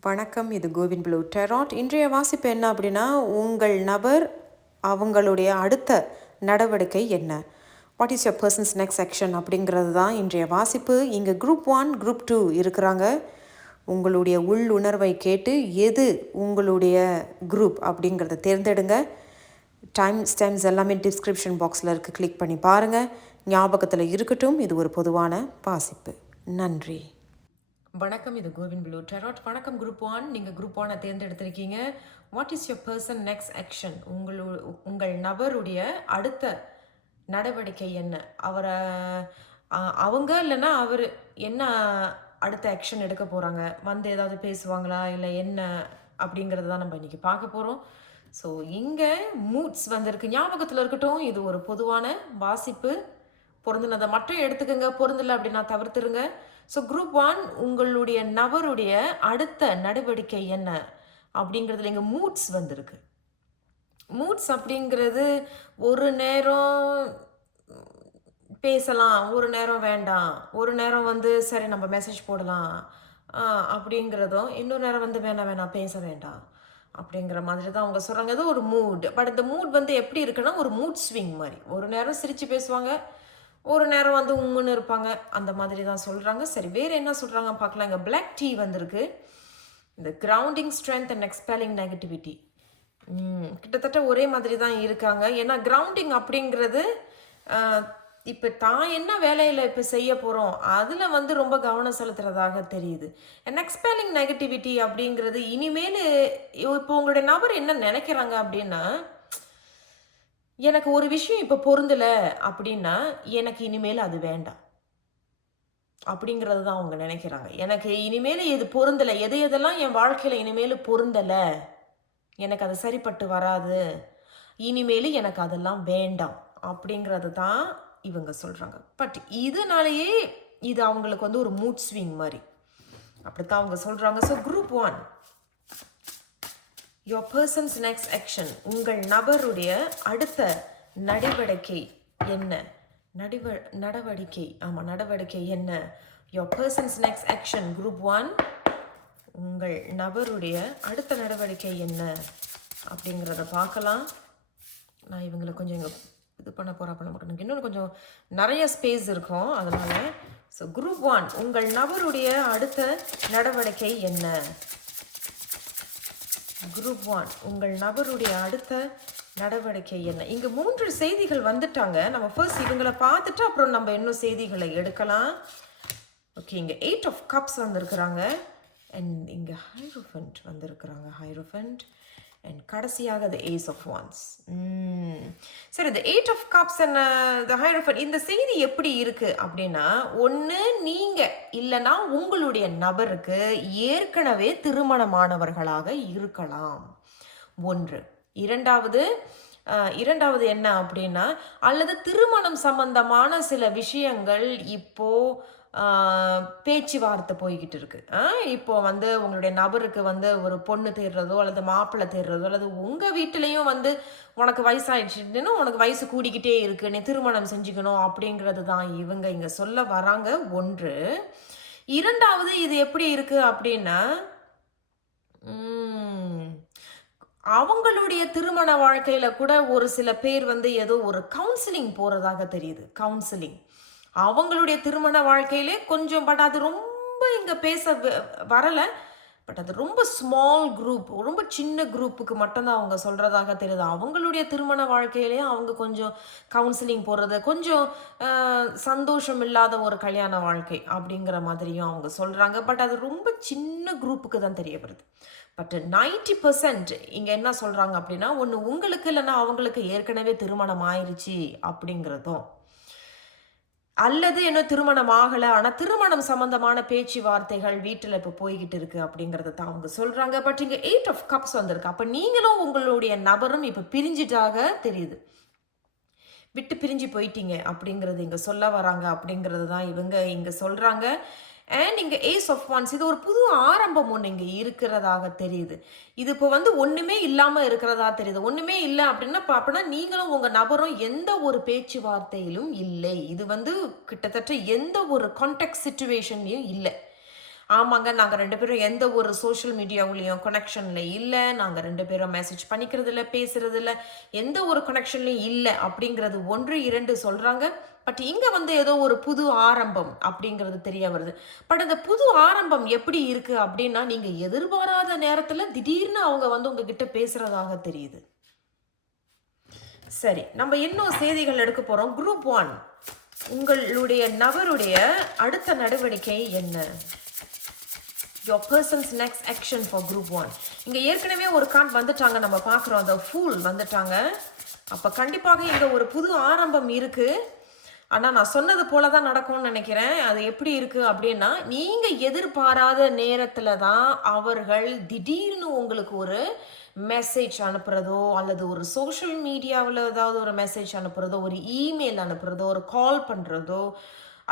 வணக்கம் இது Govind blue tarot இன்றைய வாசிப்பு என்ன அப்படின்னா உங்கள் நபர் அவங்களுடைய அடுத்த நடவடிக்கை என்ன? What is your persons next section அப்படிங்கிறது தான் இன்றைய வாசிப்பு. இங்கே குரூப் ஒன் குரூப் டூ இருக்கிறாங்க. உங்களுடைய உள் உணர்வை கேட்டு எது உங்களுடைய குரூப் அப்படிங்கிறத தேர்ந்தெடுங்க. டைம் ஸ்டெம்ஸ் எல்லாமே டிஸ்கிரிப்ஷன் பாக்ஸில் இருக்குது கிளிக் பண்ணி பாருங்கள் ஞாபகத்தில் இருக்கட்டும். இது ஒரு பொதுவான வாசிப்பு. நன்றி. வணக்கம் இது கோவிந்த் ப்ளூ டெராட். வணக்கம் குரூப் ஒன். நீங்கள் குரூப் ஒன்னை தேர்ந்தெடுத்திருக்கீங்க. What is your person next action உங்களு உங்கள் நபருடைய அடுத்த நடவடிக்கை என்ன? அவரை அவங்க இல்லைன்னா அவர் என்ன அடுத்த ஆக்ஷன் எடுக்க போகிறாங்க வந்து ஏதாவது பேசுவாங்களா? இல்லை என்ன அப்படிங்கிறது தான் நம்ம இன்றைக்கி பார்க்க போகிறோம் ஸோ இங்கே மூட்ஸ் வந்திருக்கு. ஞாபகத்தில் இருக்கட்டும் இது ஒரு பொதுவான வாசிப்பு. பொருந்தினதை மட்டும் எடுத்துக்கோங்க. பொருந்தலை அப்படின்னா தவிர்த்துருங்க. ஸோ குரூப் ஒன் உங்களுடைய நபருடைய அடுத்த நடவடிக்கை என்ன? அப்படிங்கிறதுல இங்கே மூட்ஸ் வந்திருக்கு. மூட்ஸ் அப்படிங்கிறது ஒரு நேரம் பேசலாம் ஒரு நேரம் வேண்டாம் ஒரு நேரம் வந்து சரி நம்ம மெசேஜ் போடலாம் அப்படிங்கிறதும் இன்னொரு நேரம் வந்து வேணாம் வேணாம் பேச வேண்டாம் அப்படிங்கிற மாதிரி தான் அவங்க சொல்கிறாங்க ஏதோ ஒரு மூட் பட் இந்த மூட் வந்து எப்படி இருக்குன்னா ஒரு மூட் ஸ்விங் மாதிரி. ஒரு நேரம் சிரித்து பேசுவாங்க ஒரு நேரம் வந்து உம்முன்னு இருப்பாங்க. அந்த மாதிரி தான் சொல்கிறாங்க சரி வேறு என்ன சொல்கிறாங்க பார்க்கலாம். இங்கே பிளாக் டீ வந்திருக்கு. இந்த grounding strength and expelling negativity கிட்டத்தட்ட ஒரே மாதிரி தான் இருக்காங்க. ஏன்னா கிரவுண்டிங் அப்படிங்கிறது இப்போ தான் என்ன வேலையில் இப்போ செய்ய போகிறோம் அதில் வந்து ரொம்ப கவனம் செலுத்துறதாக தெரியுது. அண்ட் நெகட்டிவிட்டி அப்படிங்கிறது இனிமேல் இப்போ உங்களுடைய நபர் என்ன நினைக்கிறாங்க அப்படின்னா எனக்கு ஒரு விஷயம் இப்போ பொருந்தலை அப்படின்னா எனக்கு இனிமேல் அது வேண்டாம். அப்படிங்கிறது தான் அவங்க நினைக்கிறாங்க. எனக்கு இனிமேல் இது பொருந்தலை. எது எதெல்லாம் என் வாழ்க்கையில் இனிமேல் பொருந்தலை? எனக்கு அது சரிப்பட்டு வராது. இனிமேல் எனக்கு அதெல்லாம் வேண்டாம். அப்படிங்கிறது தான் இவங்க சொல்கிறாங்க பட் இதனாலேயே இது அவங்களுக்கு வந்து ஒரு மூட் ஸ்விங் மாதிரி. அப்படித்தான் அவங்க சொல்கிறாங்க so group one your persons next action உங்கள் நபருடைய அடுத்த நடவடிக்கை என்ன? நடிவ நடவடிக்கை. ஆமாம் நடவடிக்கை என்ன? Your persons next action group one உங்கள் நபருடைய அடுத்த நடவடிக்கை என்ன? அப்படிங்கிறத பார்க்கலாம். நான் இவங்களை கொஞ்சம் இங்கே இது பண்ண போகிறப்ப பண்ண போகிறேன் இன்னொன்று கொஞ்சம் நிறைய ஸ்பேஸ் இருக்கும். அதனால் ஸோ குரூப் ஒன் உங்கள் நபருடைய அடுத்த நடவடிக்கை என்ன? குரூப் ஒன் உங்கள் நபருடைய அடுத்த நடவடிக்கை என்ன? இங்கே மூன்று செய்திகள் வந்துட்டாங்க. நம்ம ஃபர்ஸ்ட் இவங்களை பார்த்துட்டு அப்புறம் நம்ம இன்னும் செய்திகளை எடுக்கலாம். ஓகே இங்கே எயிட் ஆஃப் கப்ஸ் வந்திருக்கிறாங்க. அண்ட் இங்கே ஹைரோஃபண்ட் வந்திருக்கிறாங்க. ஹைரோஃபண்ட் அண்ட் கடைசியாக த ஏஸ் ஆஃப் ஒன்ஸ் சரி இந்த eight of cups and the hierophant இந்த செய்தி எப்படி இருக்குது அப்படின்னா ஒன்று நீங்கள் இல்லைன்னா உங்களுடைய நபருக்கு ஏற்கனவே திருமணமானவர்களாக இருக்கலாம். ஒன்று. இரண்டாவது இரண்டாவது என்ன அப்படின்னா அல்லது திருமணம் சம்பந்தமான சில விஷயங்கள் இப்போது பேச்சுவார்த்தை போய்கிட்டு இருக்கு. ஆ இப்போ வந்து உங்களுடைய நபருக்கு வந்து ஒரு பொண்ணு தேடுறதோ அல்லது மாப்பிள்ளை தேடுறதோ அல்லது உங்கள் வீட்டிலையும் வந்து உனக்கு வயசாயிடுச்சுன்னு உனக்கு வயசு கூடிக்கிட்டே இருக்கு நீ திருமணம் செஞ்சுக்கணும் அப்படிங்கிறது தான் இவங்க இங்கே சொல்ல வராங்க. ஒன்று இரண்டாவது இது எப்படி இருக்கு அப்படின்னா அவங்களுடைய திருமண வாழ்க்கையில் கூட ஒரு சில பேர் வந்து ஏதோ ஒரு கவுன்சிலிங் போகிறதாக தெரியுது. கவுன்சிலிங் அவங்களுடைய திருமண வாழ்க்கையிலே கொஞ்சம் பட் அது ரொம்ப இங்கே பேச வ- பட் அது ரொம்ப ஸ்மால் குரூப் ரொம்ப சின்ன குரூப்புக்கு மட்டும்தான் அவங்க சொல்கிறதாக தெரியுது. அவங்களுடைய திருமண வாழ்க்கையிலேயே அவங்க கொஞ்சம் கவுன்சிலிங் போடுறது கொஞ்சம் சந்தோஷம் இல்லாத ஒரு கல்யாண வாழ்க்கை அப்படிங்கிற மாதிரியும் அவங்க சொல்கிறாங்க பட் அது ரொம்ப சின்ன குரூப்புக்கு தான் தெரிய வருது பட் நைன்டி பர்சன்ட் இங்கே என்ன சொல்கிறாங்க அப்படின்னா ஒன்று உங்களுக்கு இல்லைன்னா அவங்களுக்கு ஏற்கனவே திருமணம் ஆயிடுச்சு அப்படிங்கிறதும். அல்லது இன்னும் திருமணம் ஆகலை. ஆனால் திருமணம் சம்மந்தமான பேச்சுவார்த்தைகள் வீட்டில் இப்போ போய்கிட்டு இருக்கு அப்படிங்கிறத தான் அவங்க சொல்கிறாங்க பட் இங்கே எயிட் ஆஃப் கப்ஸ் வந்திருக்கு. அப்போ நீங்களும் உங்களுடைய நபரும் இப்போ பிரிஞ்சிட்டாக தெரியுது. விட்டு பிரிஞ்சு போயிட்டீங்க அப்படிங்கிறது இங்கே சொல்ல வராங்க அப்படிங்கிறது தான் இவங்க இங்கே சொல்கிறாங்க அண்ட் இங்கே ஏஸ் ஆஃப் ஒன்ஸ் இது ஒரு புது ஆரம்பம் ஒன்று இங்கே இருக்கிறதாக தெரியுது. இது இப்போ வந்து ஒன்றுமே இல்லாமல் இருக்கிறதா தெரியுது. ஒன்றுமே இல்லை அப்படின்னா இப்போ அப்படின்னா நீங்களும் உங்கள் நபரும் எந்த ஒரு பேச்சுவார்த்தையிலும் இல்லை. இது வந்து கிட்டத்தட்ட எந்த ஒரு கான்டாக்ட் சுச்சுவேஷன்லையும் இல்லை. ஆமாங்க நாங்கள் ரெண்டு பேரும் எந்த ஒரு சோஷியல் மீடியாவுலேயும் கனெக்ஷனில் இல்லை. நாங்கள் ரெண்டு பேரும் மெசேஜ் பண்ணிக்கிறது இல்லை பேசுறது இல்லை எந்த ஒரு கனெக்ஷன்லையும் இல்லை அப்படிங்கிறது ஒன்று இரண்டு சொல்கிறாங்க பட் இங்கே வந்து ஏதோ ஒரு புது ஆரம்பம் அப்படிங்கிறது தெரிய வருது. பட் அந்த புது ஆரம்பம் எப்படி இருக்குது அப்படின்னா நீங்கள் எதிர்பாராத நேரத்தில் திடீர்னு அவங்க வந்து உங்ககிட்ட பேசுகிறதாக தெரியுது. சரி நம்ம இன்னும் செய்திகள் எடுக்க போகிறோம் குரூப் ஒன் உங்களுடைய நபருடைய அடுத்த நடவடிக்கை என்ன? Your persons next action for group one இங்கே ஏற்கனவே ஒரு கார்ட் வந்துட்டாங்க நம்ம பார்க்குறோம். அந்த ஃபூல் வந்துட்டாங்க. அப்போ கண்டிப்பாக இங்கே ஒரு புது ஆரம்பம் இருக்குது ஆனால் நான் சொன்னது போல தான் நடக்கும்னு நினைக்கிறேன். அது எப்படி இருக்குது அப்படின்னா நீங்கள் எதிர்பாராத நேரத்தில் தான் அவர்கள் திடீர்னு உங்களுக்கு ஒரு மெசேஜ் அனுப்புகிறதோ அல்லது ஒரு சோஷியல் மீடியாவில் ஏதாவது ஒரு மெசேஜ் அனுப்புகிறதோ ஒரு இமெயில் அனுப்புகிறதோ ஒரு கால் பண்ணுறதோ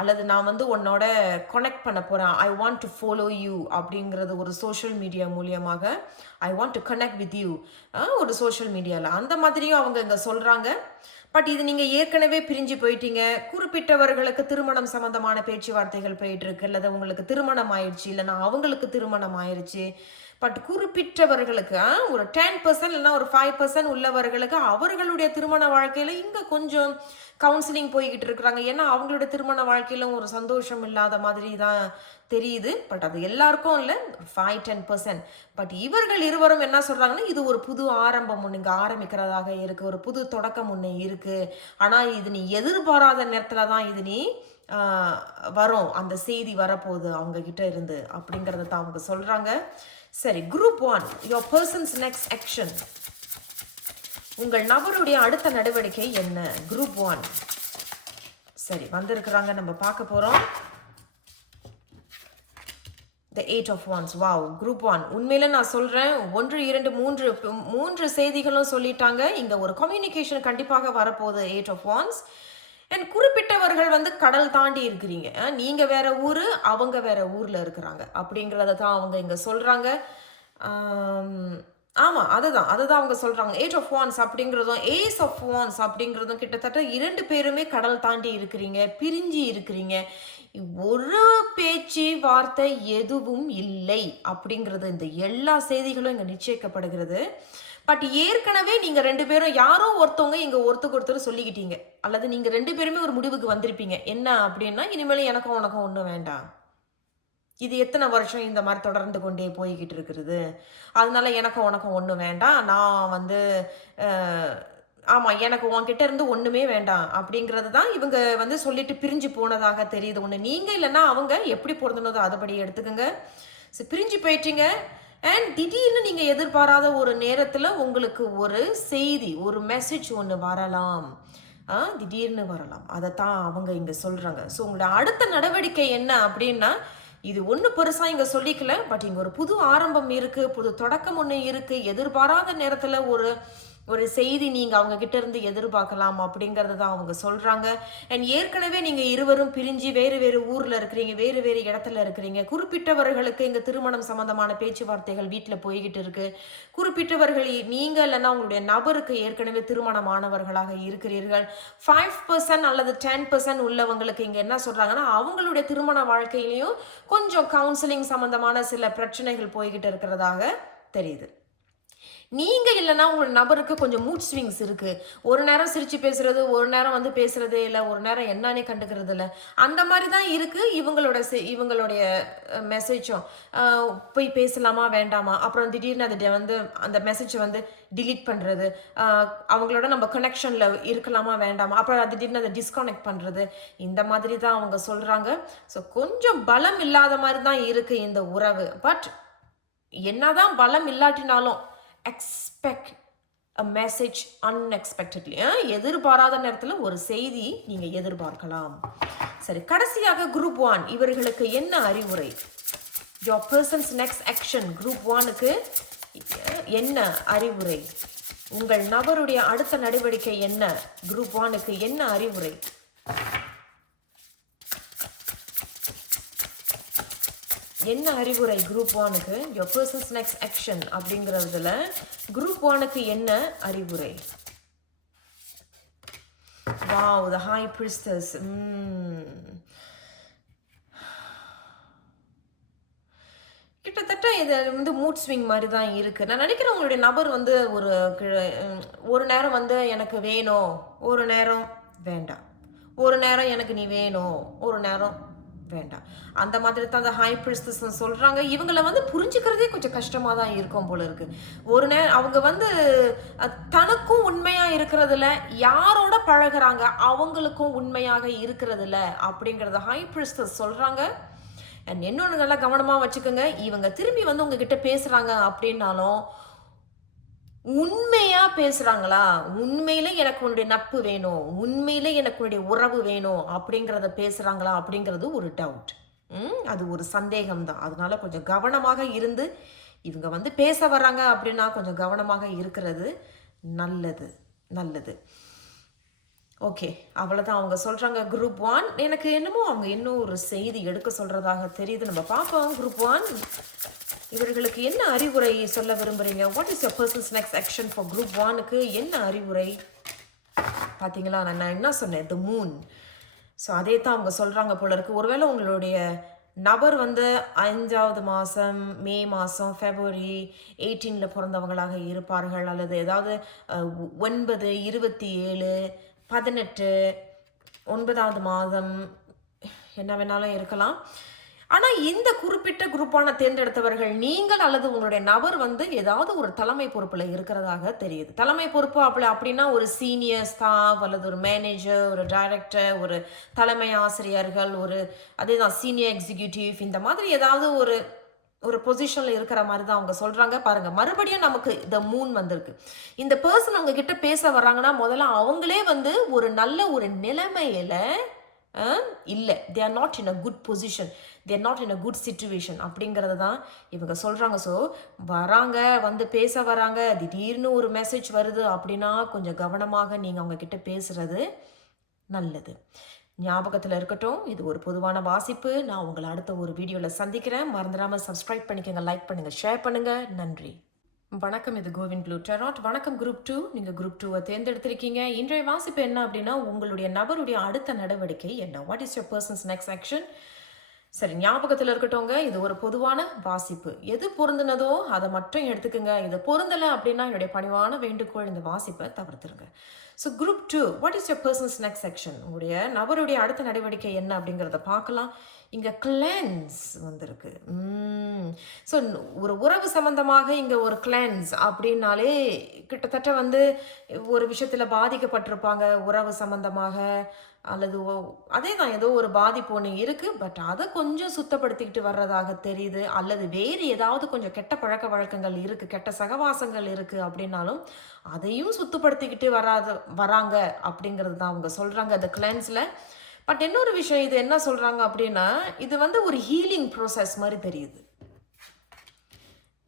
அல்லது நான் வந்து உன்னோட கனெக்ட் பண்ண போகிறேன் I want to follow you அப்படிங்கிறது ஒரு சோஷியல் மீடியா மூலியமாக I want to connect with you ஒரு சோஷியல் மீடியாவில் அந்த மாதிரியும் அவங்க இங்கே சொல்கிறாங்க பட் இது நீங்கள் ஏற்கனவே பிரிஞ்சு போயிட்டீங்க. குறிப்பிட்டவர்களுக்கு திருமணம் சம்மந்தமான பேச்சுவார்த்தைகள் போயிட்டுருக்கு அல்லது உங்களுக்கு திருமணம் ஆயிடுச்சு. இல்லைன்னா அவங்களுக்கு திருமணம் ஆயிடுச்சு பட் குறிப்பிட்டவர்களுக்கு ஒரு டென் பர்சன்ட் இல்லைன்னா ஒரு ஃபைவ் பர்சன்ட் உள்ளவர்களுக்கு அவர்களுடைய திருமண வாழ்க்கையில் இங்கே கொஞ்சம் கவுன்சிலிங் போய்கிட்டு இருக்கிறாங்க. ஏன்னா அவங்களுடைய திருமண வாழ்க்கையிலும் ஒரு சந்தோஷம் இல்லாத மாதிரி தான் தெரியுது. பட் அது எல்லாருக்கும் இல்லை ஃபைவ் டென் பர்சன்ட் பட் இவர்கள் இருவரும் என்ன சொல்கிறாங்கன்னா இது ஒரு புது ஆரம்பம் ஒன்று இங்கே ஆரம்பிக்கிறதாக இருக்குது ஒரு புது தொடக்கம் ஒன்று இருக்குது ஆனால் இது நீ எதிர்பாராத நேரத்தில் தான் இது நீ வரும். அந்த செய்தி வரப்போகுது அவங்க கிட்ட இருந்து அப்படிங்கிறத தான் அவங்க சொல்கிறாங்க சரி group one your persons next action உங்கள் நபருடைய அடுத்த நடவடிக்கை என்ன? குரூப் ஒன் சரி வந்திருக்கிறாங்க. நம்ம பார்க்க போகிறோம் the eight of wands wow group one உண்மையில நான் சொல்கிறேன் ஒன்று இரண்டு மூன்று மூன்று செய்திகளும் சொல்லிட்டாங்க. இங்கே ஒரு கம்யூனிகேஷன் கண்டிப்பாக வரப்போகுது எயிட் ஆஃப் ஒன்ஸ் அண்ட் குறிப்பிட்டவர்கள் வந்து கடல் தாண்டி இருக்கிறீங்க. நீங்கள் வேற ஊர் அவங்க வேற ஊரில் இருக்கிறாங்க. அப்படிங்கிறத தான் அவங்க இங்கே சொல்கிறாங்க ஆமாம் ஆமா அதுதான். அதுதான் அவங்க சொல்கிறாங்க ஏஜ் ஆஃப் ஒன்ஸ் அப்படிங்கிறதும் ஏஸ் ஆஃப் ஒன்ஸ் அப்படிங்கிறதும் கிட்டத்தட்ட இரண்டு பேருமே கடல் தாண்டி இருக்கிறீங்க பிரிஞ்சு இருக்கிறீங்க. ஒரு பேச்சு வார்த்தை எதுவும் இல்லை அப்படிங்கிறது இந்த எல்லா செய்திகளும் இங்கே நிச்சயிக்கப்படுகிறது. பட் ஏற்கனவே நீங்க ரெண்டு பேரும் யாரோ ஒருத்தவங்க இங்க ஒருத்தருக்கு ஒருத்தர் சொல்லிக்கிட்டீங்க. அல்லது நீங்க ரெண்டு பேருமே ஒரு முடிவுக்கு வந்திருப்பீங்க. என்ன அப்படின்னா இனிமேல் எனக்கும் உனக்கும் ஒன்றும் வேண்டாம். இது எத்தனை வருஷம் இந்த மாதிரி தொடர்ந்து கொண்டே போய்கிட்டு இருக்கிறது? அதனால எனக்கும் உனக்கும் ஒன்றும் வேண்டாம். நான் வந்து ஆமாம் எனக்கு உன்கிட்ட இருந்து ஒன்றுமே வேண்டாம் அப்படிங்கிறது தான் இவங்க வந்து சொல்லிட்டு பிரிஞ்சு போனதாக தெரியுது. ஒன்று நீங்கள் இல்லைன்னா அவங்க எப்படி பொருந்தனதோ அதுபடி எடுத்துக்கோங்க. ஸோ பிரிஞ்சு போயிட்டீங்க. அண்ட் திடீர்னு நீங்கள் எதிர்பாராத ஒரு நேரத்தில் உங்களுக்கு ஒரு செய்தி ஒரு மெசேஜ் ஒன்று வரலாம். திடீர்னு வரலாம். அதை தான் அவங்க இங்கே சொல்கிறாங்க ஸோ உங்களோட அடுத்த நடவடிக்கை என்ன அப்படின்னா இது ஒன்றும் பெருசாக இங்கே சொல்லிக்கல பட் இங்கே ஒரு புது ஆரம்பம் இருக்குது புது தொடக்கம் ஒன்று இருக்குது எதிர்பாராத நேரத்தில் ஒரு ஒரு செய்தி நீங்கள் அவங்கக்கிட்ட இருந்து எதிர்பார்க்கலாம் அப்படிங்கிறது தான் அவங்க சொல்கிறாங்க அண்ட் ஏற்கனவே நீங்கள் இருவரும் பிரிஞ்சு வேறு வேறு ஊரில் இருக்கிறீங்க வேறு வேறு இடத்துல இருக்கிறீங்க. குறிப்பிட்டவர்களுக்கு இங்கே திருமணம் சம்மந்தமான பேச்சுவார்த்தைகள் வீட்டில் போய்கிட்டு இருக்கு. குறிப்பிட்டவர்கள் நீங்கள் இல்லைன்னா உங்களுடைய நபருக்கு ஏற்கனவே திருமணமானவர்களாக இருக்கிறீர்கள். ஃபைவ் பர்சன்ட் அல்லது டென் பர்சன்ட் உள்ளவங்களுக்கு இங்கே என்ன சொல்கிறாங்கன்னா அவங்களுடைய திருமண வாழ்க்கையிலையும் கொஞ்சம் கவுன்சிலிங் சம்மந்தமான சில பிரச்சனைகள் போய்கிட்டு இருக்கிறதாக தெரியுது. நீங்க இல்லைன்னா உங்க நபருக்கு கொஞ்சம் மூட் ஸ்விங்ஸ் இருக்கு. ஒரு நேரம் சிரிச்சு பேசுறது ஒரு நேரம் வந்து பேசுறதே இல்லை ஒரு நேரம் என்னன்னே கண்டுக்கிறது இல்லை. அந்த மாதிரி தான் இருக்கு இவங்களோட செ- இவங்களுடைய மெசேஜும் போய் பேசலாமா வேண்டாமா? அப்புறம் திடீர்னு அது வந்து அந்த மெசேஜ் வந்து டிலீட் பண்ணுறது அவங்களோட நம்ம கனெக்ஷனில் இருக்கலாமா வேண்டாமா? அப்புறம் அது திடீர்னு அதை டிஸ்கனெக்ட் பண்ணுறது இந்த மாதிரி தான் அவங்க சொல்கிறாங்க ஸோ கொஞ்சம் பலம் இல்லாத மாதிரி தான் இருக்குது இந்த உறவு. பட் என்னதான் பலம் இல்லாட்டினாலும் எக்ஸ்பெக்ட் அ மெசேஜ் அன்எக்ஸ்பெக்டட்லி எதிர்பாராத நேரத்தில் ஒரு செய்தி நீங்கள் எதிர்பார்க்கலாம். சரி கடைசியாக குரூப் ஒன் இவர்களுக்கு என்ன அறிவுரை? Your persons next action group ஒனுக்கு என்ன அறிவுரை? உங்கள் நபருடைய அடுத்த நடவடிக்கை என்ன? குரூப் ஒனுக்கு என்ன அறிவுரை? என்ன அறிவுரை குரூப் ஒனுக்கு யோர் பர்சன்ஸ் நெக்ஸ்ட் ஆக்ஷன் அப்படிங்கிறதுல குரூப் ஒனுக்கு என்ன அறிவுரை? வாவ் த ஹாய் பிரிஸ்டஸ் கிட்டத்தட்ட இது வந்து மூட் ஸ்விங் மாதிரி தான் இருக்குது நான் நினைக்கிறேன் உங்களுடைய நபர் வந்து ஒரு ஒரு நேரம் வந்து எனக்கு வேணும் ஒரு நேரம் வேண்டாம். ஒரு நேரம் எனக்கு நீ வேணும் ஒரு நேரம் வேண்டாம். அந்த மாதிரி தான் அந்த ஹை பிரிஸ்தஸ் சொல்கிறாங்க இவங்களை வந்து புரிஞ்சுக்கிறதே கொஞ்சம் கஷ்டமாக தான் இருக்கும் போல இருக்கு. ஒரு நே அவங்க வந்து தனக்கும் உண்மையாக இருக்கிறதுல யாரோட பழகுறாங்க அவங்களுக்கும் உண்மையாக இருக்கிறதுல அப்படிங்கிறத ஹை பிரிஸ்தஸ் சொல்கிறாங்க அண்ட் இன்னொன்று நல்லா கவனமாக வச்சுக்கோங்க. இவங்க திரும்பி வந்து உங்ககிட்ட பேசுகிறாங்க அப்படின்னாலும் உண்மையா பேசுறாங்களா? உண்மையில எனக்கு உன்னுடைய நட்பு வேணும். உண்மையில எனக்கு உன்னுடைய உறவு வேணும் அப்படிங்கிறத பேசுறாங்களா அப்படிங்கிறது ஒரு டவுட் அது ஒரு சந்தேகம் தான் அதனால கொஞ்சம் கவனமாக இருந்து இவங்க வந்து பேச வர்றாங்க அப்படின்னா கொஞ்சம் கவனமாக இருக்கிறது நல்லது. நல்லது. ஓகே அவ்வளோதான் அவங்க சொல்கிறாங்க குரூப் ஒன் எனக்கு என்னமோ அவங்க இன்னும் ஒரு செய்தி எடுக்க சொல்கிறதாக தெரியுது. நம்ம பார்ப்போம். குரூப் ஒன் இவர்களுக்கு என்ன அறிவுரை சொல்ல விரும்புகிறீங்க what is your persons next action for group ஒனுக்கு என்ன அறிவுரை? பார்த்தீங்களா நான் நான் என்ன சொன்னேன்? த மூன் ஸோ அதே தான் அவங்க சொல்கிறாங்க போல இருக்கு. ஒருவேளை உங்களுடைய நபர் வந்து அஞ்சாவது மாதம் மே மாதம் ஃபெப்ரவரி எயிட்டீனில் பிறந்தவங்களாக இருப்பார்கள். அல்லது ஏதாவது ஒன்பது இருபத்தி ஏழு பதினெட்டு ஒன்பதாவது மாதம் என்ன வேணாலும் இருக்கலாம். ஆனால் இந்த குறிப்பிட்ட குரூப்பான தேர்ந்தெடுத்தவர்கள் நீங்கள் அல்லது உங்களுடைய நபர் வந்து ஏதாவது ஒரு தலைமை பொறுப்பில் இருக்கிறதாக தெரியுது. தலைமை பொறுப்பு அப்படி அப்படின்னா ஒரு சீனியர் ஸ்டாஃப் அல்லது ஒரு மேனேஜர் ஒரு டைரக்டர் ஒரு தலைமை ஆசிரியர்கள் ஒரு அதே தான் சீனியர் எக்ஸிக்யூட்டிவ் இந்த மாதிரி ஏதாவது ஒரு ஒரு பொசிஷனில் இருக்கிற மாதிரி தான் அவங்க சொல்கிறாங்க பாருங்கள் மறுபடியும் நமக்கு இந்த மூன் வந்திருக்கு. இந்த பர்சன் அவங்க கிட்ட பேச வர்றாங்கன்னா முதல்ல அவங்களே வந்து ஒரு நல்ல ஒரு நிலைமையில இல்லை. They are not in a good position they're not in a good situation அப்படிங்கிறது தான் இவங்க சொல்கிறாங்க ஸோ வராங்க வந்து பேச வராங்க திடீர்னு ஒரு மெசேஜ் வருது அப்படின்னா கொஞ்சம் கவனமாக நீங்கள் அவங்கக்கிட்ட பேசுகிறது நல்லது. ஞாபகத்தில் இருக்கட்டும் இது ஒரு பொதுவான வாசிப்பு. நான் உங்களை அடுத்த ஒரு வீடியோவில் சந்திக்கிறேன். மறந்துடாமல் சப்ஸ்கிரைப் பண்ணிக்கோங்க லைக் பண்ணுங்கள் ஷேர் பண்ணுங்கள் நன்றி. வணக்கம் இது கோவின் ப்ளூ டெராட். வணக்கம் குரூப் டூ நீங்கள் குரூப் டூவை தேர்ந்தெடுத்திருக்கீங்க. இன்றைய வாசிப்பு என்ன அப்படின்னா உங்களுடைய நபருடைய அடுத்த நடவடிக்கை என்ன? What is your persons next action சரி ஞாபகத்தில் இருக்கட்டும்ங்க. இது ஒரு பொதுவான வாசிப்பு. எது பொருந்தினதோ அதை மட்டும் எடுத்துக்கோங்க. இது பொருந்தலை அப்படின்னா என்னுடைய பணிவான வேண்டுகோள் இந்த வாசிப்பை தவிர்த்துருங்க. So group two what is your persons next section உங்களுடைய நபருடைய அடுத்த நடவடிக்கை என்ன அப்படிங்கிறத பார்க்கலாம். இங்கே கிளான்ஸ் வந்திருக்கு. ஸோ ஒரு உறவு சம்மந்தமாக இங்கே ஒரு கிளான்ஸ் அப்படின்னாலே கிட்டத்தட்ட வந்து ஒரு விஷயத்தில் பாதிக்கப்பட்டிருப்பாங்க உறவு சம்மந்தமாக அல்லது அதே தான் ஏதோ ஒரு பாதிப்பு ஒன்று இருக்குது பட் அதை கொஞ்சம் சுத்தப்படுத்திக்கிட்டு வர்றதாக தெரியுது. அல்லது வேறு ஏதாவது கொஞ்சம் கெட்ட பழக்க வழக்கங்கள் இருக்குது கெட்ட சகவாசங்கள் இருக்குது அப்படின்னாலும் அதையும் சுத்தப்படுத்திக்கிட்டு வராது வராங்க அப்படிங்கிறது தான் அவங்க சொல்கிறாங்க அந்த கிளான்ஸில் பட் இன்னொரு விஷயம் இது என்ன சொல்கிறாங்க அப்படின்னா இது வந்து ஒரு ஹீலிங் ப்ரோசஸ் மாதிரி தெரியுது.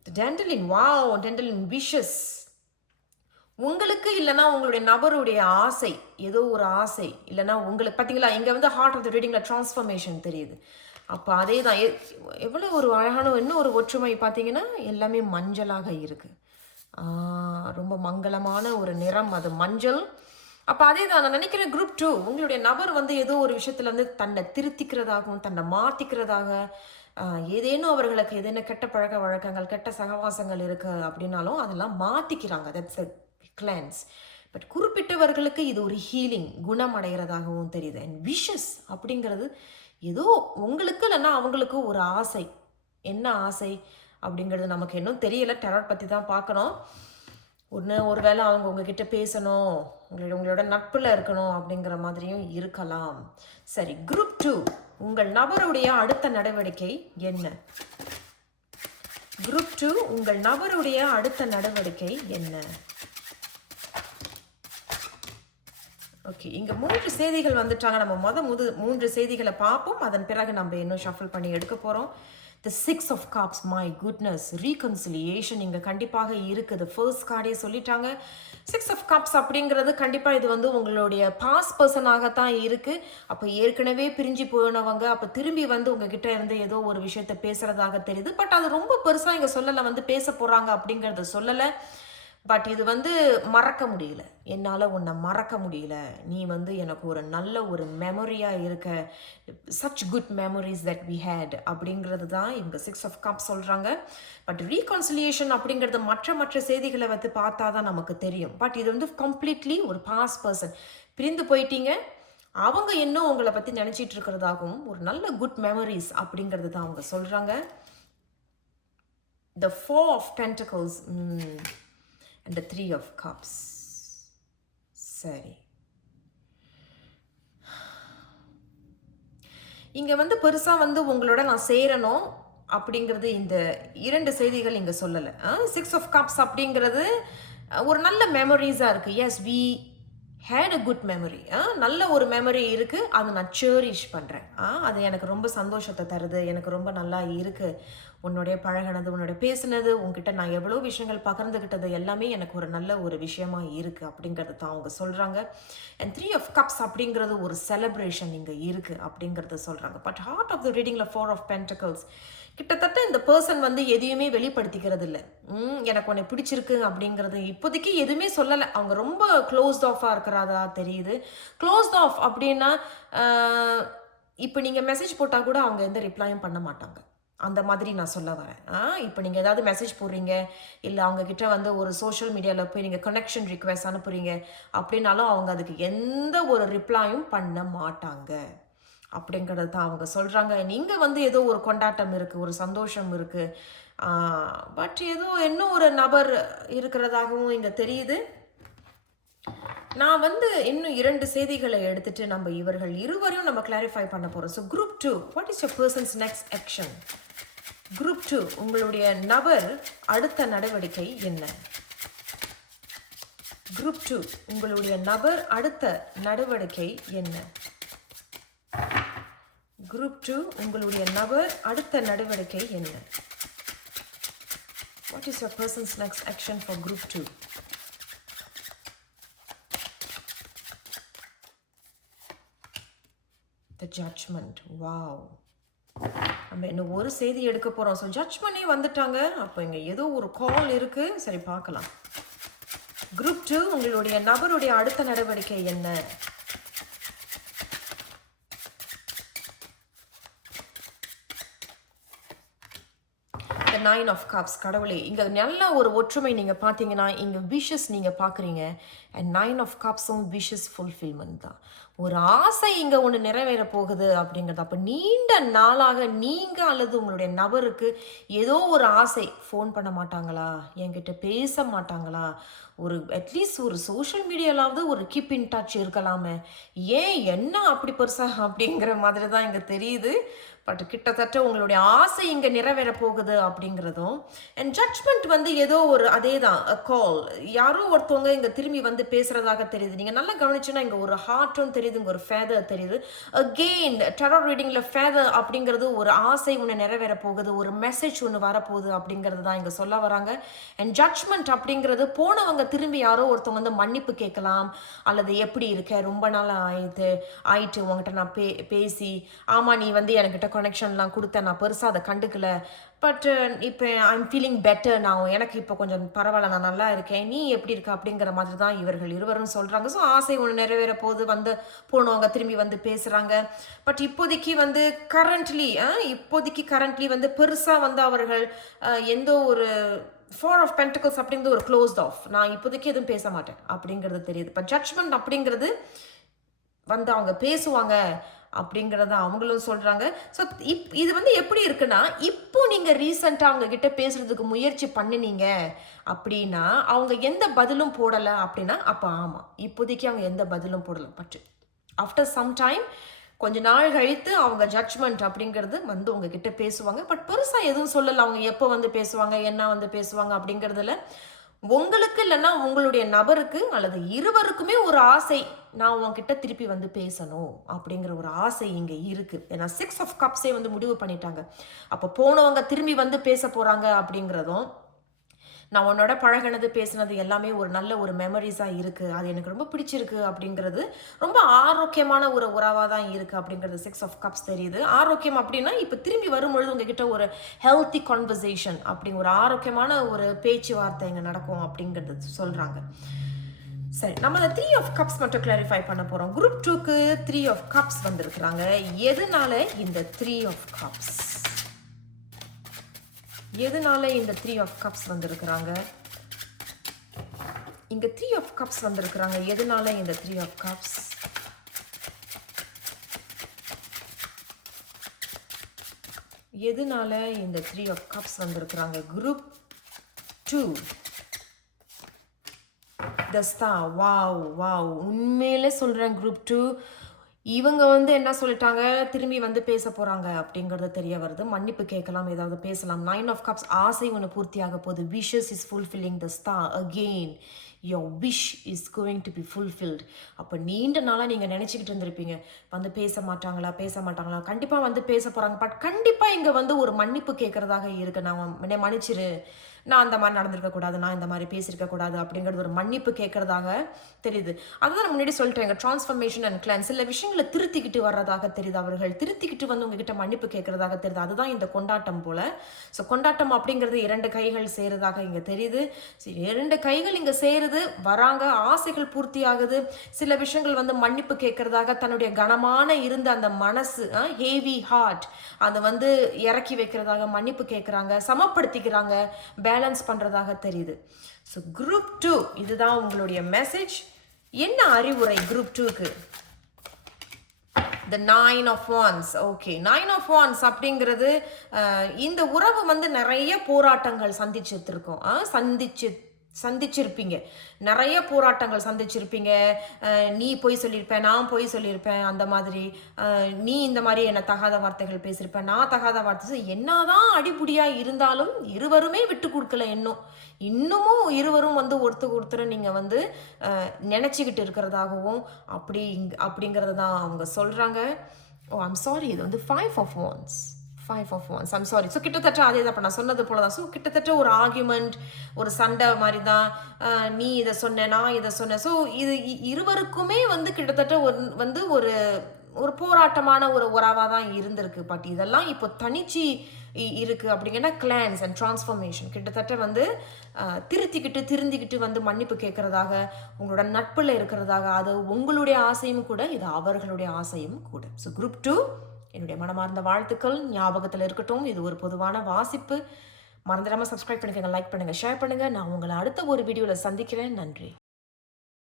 டென்டலின் வாவ் டென்டலின் விஷஸ் உங்களுக்கு இல்லைன்னா உங்களுடைய நபருடைய ஆசை ஏதோ ஒரு ஆசை இல்லைன்னா உங்களுக்கு பார்த்தீங்களா இங்கே வந்து ஹார்ட் ஆஃப் த ரீடிங்கில் ட்ரான்ஸ்ஃபர்மேஷன் தெரியுது. அப்போ அதே தான் எவ்வளோ ஒரு அழகான இன்னும் ஒரு ஒற்றுமை பார்த்தீங்கன்னா எல்லாமே மஞ்சளாக இருக்குது ரொம்ப மங்களமான ஒரு நிறம் அது மஞ்சள். அப்போ அதே தான் நான் நினைக்கிறேன் குரூப் டூ உங்களுடைய நபர் வந்து ஏதோ ஒரு விஷயத்துல வந்து தன்னை திருத்திக்கிறதாகவும் தன்னை மாற்றிக்கிறதாக ஏதேனும் அவர்களுக்கு ஏதேனும் கெட்ட பழக்க வழக்கங்கள் கெட்ட சகவாசங்கள் இருக்கு அப்படின்னாலும் அதெல்லாம் மாற்றிக்கிறாங்க தட்ஸ் அ கிளான்ஸ் பட் குறிப்பிட்டவர்களுக்கு இது ஒரு ஹீலிங் குணமடைகிறதாகவும் தெரியுது. அண்ட் விஷஸ் அப்படிங்கிறது ஏதோ உங்களுக்கு இல்லைன்னா அவங்களுக்கு ஒரு ஆசை. என்ன ஆசை அப்படிங்கிறது நமக்கு இன்னும் தெரியல. டெரட் பற்றி தான் பார்க்கணும். ஒன்று ஒருவேளை அவங்க உங்ககிட்ட பேசணும் உங்களோட உங்களோட நட்பில் இருக்கணும் அப்படிங்கிற மாதிரியும் இருக்கலாம். சரி குரூப் டூ உங்கள் நபருடைய அடுத்த நடவடிக்கை என்ன? குரூப் டூ உங்கள் நபருடைய அடுத்த நடவடிக்கை என்ன? ஓகே இங்கே மூன்று செய்திகள் வந்துட்டாங்க. நம்ம மொதல் முது மூன்று செய்திகளை பார்ப்போம். அதன் பிறகு நம்ம இன்னும் ஷஃபிள் பண்ணி எடுக்க போகிறோம் the six of cups my goodness reconciliation இங்கே கண்டிப்பாக இருக்குது. ஃபர்ஸ்ட் கார்டே சொல்லிட்டாங்க. சிக்ஸ் ஆஃப் கப்ஸ் அப்படிங்கிறது கண்டிப்பாக இது வந்து உங்களுடைய பாஸ் பர்சனாகத்தான் இருக்குது அப்போ ஏற்கனவே பிரிஞ்சு போனவங்க அப்போ திரும்பி வந்து உங்ககிட்ட இருந்து ஏதோ ஒரு விஷயத்த பேசுகிறதாக தெரியுது. பட் அது ரொம்ப பெருசாக இங்கே சொல்லலை வந்து பேச போகிறாங்க அப்படிங்கிறத சொல்லலை. பட் இது வந்து மறக்க முடியல. என்னால் உன்னை மறக்க முடியல. நீ வந்து எனக்கு ஒரு நல்ல ஒரு மெமரியாக இருக்க. Such good memories that we had அப்படிங்கிறது தான் இவங்க சிக்ஸ் ஆஃப் கப் சொல்கிறாங்க பட் ரீகான்சிலியேஷன் அப்படிங்கிறது மற்ற மற்ற செய்திகளை வந்து பார்த்தா தான் நமக்கு தெரியும். பட் இது வந்து கம்ப்ளீட்லி ஒரு பாஸ் பர்சன் பிரிந்து போயிட்டீங்க. அவங்க இன்னும் உங்களை பற்றி நினச்சிட்டு இருக்கிறதாகவும் ஒரு நல்ல குட் மெமரிஸ் அப்படிங்கிறது தான் அவங்க சொல்கிறாங்க the four of pentacles and three of three சரி. இங்கே வந்து பெருசாக வந்து உங்களோட நான் சேரணும் அப்படிங்கிறது இந்த இரண்டு செய்திகள் இங்கே சொல்லலை. சிக்ஸ் ஆஃப் கப்ஸ் அப்படிங்கிறது ஒரு நல்ல மெமரிஸாக இருக்குது yes we had a good memory நல்ல ஒரு மெமரி இருக்குது அதை நான் சேரிஷ் பண்ணுறேன் அது எனக்கு ரொம்ப சந்தோஷத்தை தருது. எனக்கு ரொம்ப நல்லா இருக்குது உன்னுடைய பழகினது உன்னுடைய பேசுனது உங்ககிட்ட நான் எவ்வளோ விஷயங்கள் பகிர்ந்துக்கிட்டது எல்லாமே எனக்கு ஒரு நல்ல ஒரு விஷயமா இருக்குது அப்படிங்கிறது தான் அவங்க சொல்கிறாங்க அண்ட் த்ரீ ஆஃப் கப்ஸ் அப்படிங்கிறது ஒரு செலப்ரேஷன் இங்கே இருக்குது அப்படிங்கிறத சொல்கிறாங்க பட் ஹார்ட் ஆஃப் த ரீடிங்கில் ஃபோர் ஆஃப் பென்டக்கல்ஸ் கிட்டத்தட்ட இந்த பர்சன் வந்து எதையுமே வெளிப்படுத்திக்கிறது இல்லை ம், எனக்கு உன்னை பிடிச்சிருக்கு அப்படிங்கிறது இப்போதைக்கு எதுவுமே சொல்லலை. அவங்க ரொம்ப க்ளோஸ்ட் ஆஃபாக இருக்கிறதா தெரியுது. க்ளோஸ்ட் ஆஃப் அப்படின்னா இப்போ நீங்கள் மெசேஜ் போட்டால் கூட அவங்க எந்த ரிப்ளையும் பண்ண மாட்டாங்க. அந்த மாதிரி நான் சொல்ல வரேன். ஆ இப்போ நீங்கள் ஏதாவது மெசேஜ் போடுறீங்க இல்லை அவங்கக்கிட்ட வந்து ஒரு சோஷியல் மீடியாவில் போய் நீங்கள் கனெக்ஷன் ரிக்வெஸ்ட் அனுப்புறீங்க அப்படின்னாலும் அவங்க அதுக்கு எந்த ஒரு ரிப்ளையும் பண்ண மாட்டாங்க. அப்படிங்கிறது தான் அவங்க சொல்கிறாங்க நீங்கள் வந்து ஏதோ ஒரு கொண்டாட்டம் இருக்குது ஒரு சந்தோஷம் இருக்குது பட் ஏதோ இன்னும் ஒரு நபர் இருக்கிறதாகவும் இங்கே தெரியுது. நான் வந்து இன்னும் இரண்டு செய்திகளை எடுத்துட்டு நம்ம இவர்கள் இருவரையும் நம்ம கிளாரிஃபை பண்ண போகிறோம் so group two what is your persons next action group two உங்களுடைய நபர் அடுத்த நடவடிக்கை என்ன? குரூப் டூ உங்களுடைய நபர் அடுத்த நடவடிக்கை என்ன? குரூப் டூ உங்களுடைய நபர் அடுத்த நடவடிக்கை என்ன? What is your persons next action for group two the judgement wow நம்ம இன்னும் ஒரு செய்தி எடுக்க போகிறோம் ஸோ ஜட்ஜ்மெண்ட்டே வந்துட்டாங்க. அப்போ இங்கே ஏதோ ஒரு கால் இருக்குது சரி பார்க்கலாம். குரூப் டூ உங்களுடைய நபருடைய அடுத்த நடவடிக்கை என்ன? நைன் ஆஃப் கப்ஸ் கடவுளே. இங்கே நல்ல ஒரு ஒற்றுமை நீங்கள் பார்த்தீங்கன்னா இங்கே விஷஸ் நீங்கள் பார்க்குறீங்க. அண்ட் நைன் ஆஃப் கப்ஸும் விஷஸ் ஃபுல்ஃபில்மெண்ட் தான். ஒரு ஆசை இங்கே ஒன்று நிறைவேற போகுது அப்படிங்கிறது. அப்போ நீண்ட நாளாக நீங்கள் அல்லது உங்களுடைய நபருக்கு ஏதோ ஒரு ஆசை ஃபோன் பண்ண மாட்டாங்களா? என்கிட்ட பேச மாட்டாங்களா? ஒரு அட்லீஸ்ட் ஒரு சோஷியல் மீடியாலாவது ஒரு கீப் இன் டச் இருக்கலாமே. ஏன் என்ன அப்படி பெருசாக அப்படிங்கிற மாதிரி தான் இங்கே தெரியுது. பட் கிட்டத்தட்ட உங்களுடைய ஆசை இங்கே நிறைவேற போகுது அப்படிங்கிறதும் அண்ட் ஜட்ஜ்மெண்ட் வந்து ஏதோ ஒரு அதே தான் கால் யாரோ ஒருத்தவங்க இங்கே திரும்பி வந்து பேசுகிறதாக தெரியுது. நீங்கள் நல்லா கவனிச்சுன்னா இங்கே ஒரு ஹார்ட்டும் தெரியுது இங்கே ஒரு ஃபேதர் தெரியுது. அகெயின் டெரர் ரீடிங்கில் ஃபேதர் அப்படிங்கிறது ஒரு ஆசை ஒன்று நிறைவேற போகுது ஒரு மெசேஜ் ஒன்று வரப்போகுது அப்படிங்கிறது தான் இங்கே சொல்ல வராங்க. அண்ட் ஜட்ஜ்மெண்ட் அப்படிங்கிறது போனவங்க திரும்பி யாரோ ஒருத்தவங்க வந்து மன்னிப்பு கேட்கலாம் அல்லது எப்படி இருக்க ரொம்ப நாள் ஆயிடுது ஆயிட்டு உங்ககிட்ட நான் பே பேசி ஆமாம் நீ வந்து என்கிட்ட கனெக்ஷன்லாம் கொடுத்த நான் பெருசாக அதை கண்டுக்கல பட் இப்போ ஐம் ஃபீலிங் பெட்டர் நான் எனக்கு இப்போ கொஞ்சம் பரவாயில்ல நான் நல்லா இருக்கேன். நீ எப்படி இருக்க அப்படிங்கிற மாதிரி தான் இவர்கள் இருவரும் சொல்கிறாங்க ஸோ ஆசை ஒன்று நிறைவேற போது வந்து போனவங்க திரும்பி வந்து பேசுகிறாங்க பட் இப்போதைக்கு வந்து கரண்ட்லி இப்போதைக்கு கரண்ட்லி வந்து பெருசாக வந்து அவர்கள் எந்த ஒரு ஃபோர் ஆஃப் பென்டிகல்ஸ் அப்படிங்கிறது ஒரு க்ளோஸ்ட் ஆஃப் நான் இப்போதைக்கு எதுவும் பேச மாட்டேன் அப்படிங்கிறது தெரியுது. இப்போ ஜட்ஜ்மெண்ட் அப்படிங்கிறது வந்து அவங்க பேசுவாங்க. அப்படிங்கிறத அவங்களும் சொல்கிறாங்க ஸோ இப் இது வந்து எப்படி இருக்குன்னா இப்போ நீங்கள் ரீசெண்டாக அவங்க பேசுகிறதுக்கு முயற்சி பண்ணினீங்க அப்படின்னா அவங்க எந்த பதிலும் போடலை அப்படின்னா அப்போ ஆமாம் இப்போதைக்கு அவங்க எந்த பதிலும் போடலை. பட் ஆஃப்டர் சம் டைம் கொஞ்ச நாள் கழித்து அவங்க ஜட்ஜ்மெண்ட் அப்படிங்கிறது வந்து உங்ககிட்ட பேசுவாங்க. பட் பெருசாக எதுவும் சொல்லலை. அவங்க எப்போ வந்து பேசுவாங்க என்ன வந்து பேசுவாங்க அப்படிங்கிறதுல உங்களுக்கு இல்லைன்னா உங்களுடைய நபருக்கு அல்லது இருவருக்குமே ஒரு ஆசை நான் உன்கிட்ட திருப்பி வந்து பேசணும் அப்படிங்கிற ஒரு ஆசை இங்கே இருக்கு. ஏன்னா சிக்ஸ் ஆஃப் கப்ஸே வந்து முடிவு பண்ணிட்டாங்க. அப்போ போனவங்க திரும்பி வந்து பேச போறாங்க அப்படிங்கிறதும் நான் உன்னோட பழகினது பேசினது எல்லாமே ஒரு நல்ல ஒரு மெமரிஸாக இருக்குது அது எனக்கு ரொம்ப பிடிச்சிருக்கு அப்படிங்கிறது ரொம்ப ஆரோக்கியமான ஒரு உறவாக தான் இருக்குது அப்படிங்கிறது சிக்ஸ் ஆஃப் கப்ஸ் தெரியுது. ஆரோக்கியம் அப்படின்னா இப்போ திரும்பி வரும்பொழுது உங்ககிட்ட ஒரு ஹெல்த்தி கான்வர்சேஷன் அப்படிங்கிற ஒரு ஆரோக்கியமான ஒரு பேச்சுவார்த்தை இங்கே நடக்கும் அப்படிங்கிறது சொல்கிறாங்க சரி நம்ம அந்த த்ரீ ஆஃப் கப்ஸ் மட்டும் கிளாரிஃபை பண்ண போகிறோம் குரூப் டூக்கு த்ரீ ஆஃப் கப்ஸ் வந்திருக்கிறாங்க. எதனால இந்த த்ரீ ஆஃப் கப்ஸ் எதனால இந்த த்ரீ ஆஃப் கப்ஸ் வந்திருக்கிறாங்க? இங்க த்ரீ ஆஃப் கப்ஸ் வந்திருக்கிறாங்க. எதனால இந்த த்ரீ ஆஃப் கப்ஸ் எதனால இந்த த்ரீ ஆஃப் கப்ஸ் வந்திருக்கிறாங்க? குரூப் டூ தஸ்தா வாவ் வாவ் உண்மையிலே சொல்கிறேன் குரூப் டூ இவங்க வந்து என்ன சொல்லிட்டாங்க? திரும்பி வந்து பேச போகிறாங்க அப்படிங்கிறது தெரிய வருது. மன்னிப்பு கேட்கலாம் ஏதாவது பேசலாம். நைன் ஆஃப் கப்ஸ் ஆசை ஒன்று பூர்த்தியாக போகுது. Wishes is fulfilling the star again your wish is going to be fulfilled அப்போ நீண்ட நாளாக நீங்கள் நினச்சிக்கிட்டு இருந்திருப்பீங்க. வந்து பேச மாட்டாங்களா? பேச மாட்டாங்களா? கண்டிப்பாக வந்து பேச போகிறாங்க பட் கண்டிப்பாக இங்கே வந்து ஒரு மன்னிப்பு கேட்குறதாக இருக்குது நான் என்னை மன்னிச்சிரு. நான் அந்த மாதிரி நடந்திருக்க கூடாது நான் இந்த மாதிரி பேசியிருக்க கூடாது அப்படிங்கிறது ஒரு மன்னிப்பு கேட்கறதாக தெரியுது. அதுதான் நான் முன்னாடி சொல்லிட்டேன் டிரான்ஸ்ஃபர்மேஷன் அண்ட் கிளான் சில விஷயங்களை திருத்திக்கிட்டு வர்றதாக தெரியுது அவர்கள். திருத்திக்கிட்டு வந்து உங்ககிட்ட மன்னிப்பு கேட்கறதாக தெரியுது. அதுதான் இந்த கொண்டாட்டம் போல. ஸோ கொண்டாட்டம் அப்படிங்கிறது இரண்டு கைகள் செய்கிறதாக இங்கே தெரியுது. இரண்டு கைகள் இங்கே செய்கிறது வராங்க. ஆசைகள் பூர்த்தி ஆகுது சில விஷயங்கள் வந்து மன்னிப்பு கேட்கறதாக தன்னுடைய கனமான இருந்த அந்த மனசு ஹேவி ஹார்ட் அதை வந்து இறக்கி வைக்கிறதாக மன்னிப்பு கேட்குறாங்க சமப்படுத்திக்கிறாங்க. பேலன்ஸ் பண்ணுறதாக தெரியுது. ஸோ குரூப் டூ இதுதான் உங்களுடைய மெசேஜ் என்ன அறிவுரை குரூப் டூக்கு the nine of wands okay nine of wands அப்படிங்கிறது இந்த உறவு வந்து நிறைய போராட்டங்கள் சந்திச்சிருக்கோம் சந்திச்சு சந்திச்சிருப்பீங்க. நிறைய போராட்டங்கள் சந்திச்சிருப்பீங்க. நீ போய் சொல்லியிருப்பேன் நான் போய் சொல்லியிருப்பேன் அந்த மாதிரி. நீ இந்த மாதிரி என்னை தகாத வார்த்தைகள் பேசியிருப்பேன் நான் தகாத வார்த்தை என்னதான் அடிபுடியாக இருந்தாலும் இருவருமே விட்டு கொடுக்கல இன்னும். இன்னமும் இருவரும் வந்து ஒருத்தர் ஒருத்தர் நீங்கள் வந்து நினச்சிக்கிட்டு இருக்கிறதாகவும் அப்படி அப்படிங்கிறத தான் அவங்க சொல்கிறாங்க ஓ ஐம் சாரி இது வந்து five of wands five of wands I'm sorry so கிட்டத்தட்ட அதே தான். இப்போ நான் சொன்னது போல தான் ஸோ கிட்டத்தட்ட ஒரு ஆர்கியூமெண்ட் ஒரு சண்டை மாதிரி தான் நீ இதை சொன்ன நான் இதை சொன்னேன் ஸோ இது இ- இருவருக்குமே வந்து கிட்டத்தட்ட ஒரு வந்து ஒரு ஒரு போராட்டமான ஒரு உறவாக தான் இருந்திருக்கு. பட் இதெல்லாம் இப்போ தனிச்சு இ- இருக்கு. அப்படிங்கன்னா கிளான்ஸ் அண்ட் டிரான்ஸ்ஃபர்மேஷன் கிட்டத்தட்ட வந்து திருத்திக்கிட்டு திருந்திக்கிட்டு வந்து மன்னிப்பு கேட்கறதாக உங்களோட நட்பில் இருக்கிறதாக அது உங்களுடைய ஆசையும் கூட இது அவர்களுடைய ஆசையும் கூட. ஸோ குரூப் டூ என்னுடைய மனமார்ந்த வாழ்த்துக்கள். ஞாபகத்தில் இருக்கட்டும். இது ஒரு பொதுவான வாசிப்பு. மறந்துடாமல் சப்ஸ்கிரைப் பண்ணிக்கோங்க லைக் பண்ணுங்கள் ஷேர் பண்ணுங்கள் நான் உங்களை அடுத்த ஒரு வீடியோவில் சந்திக்கிறேன். நன்றி.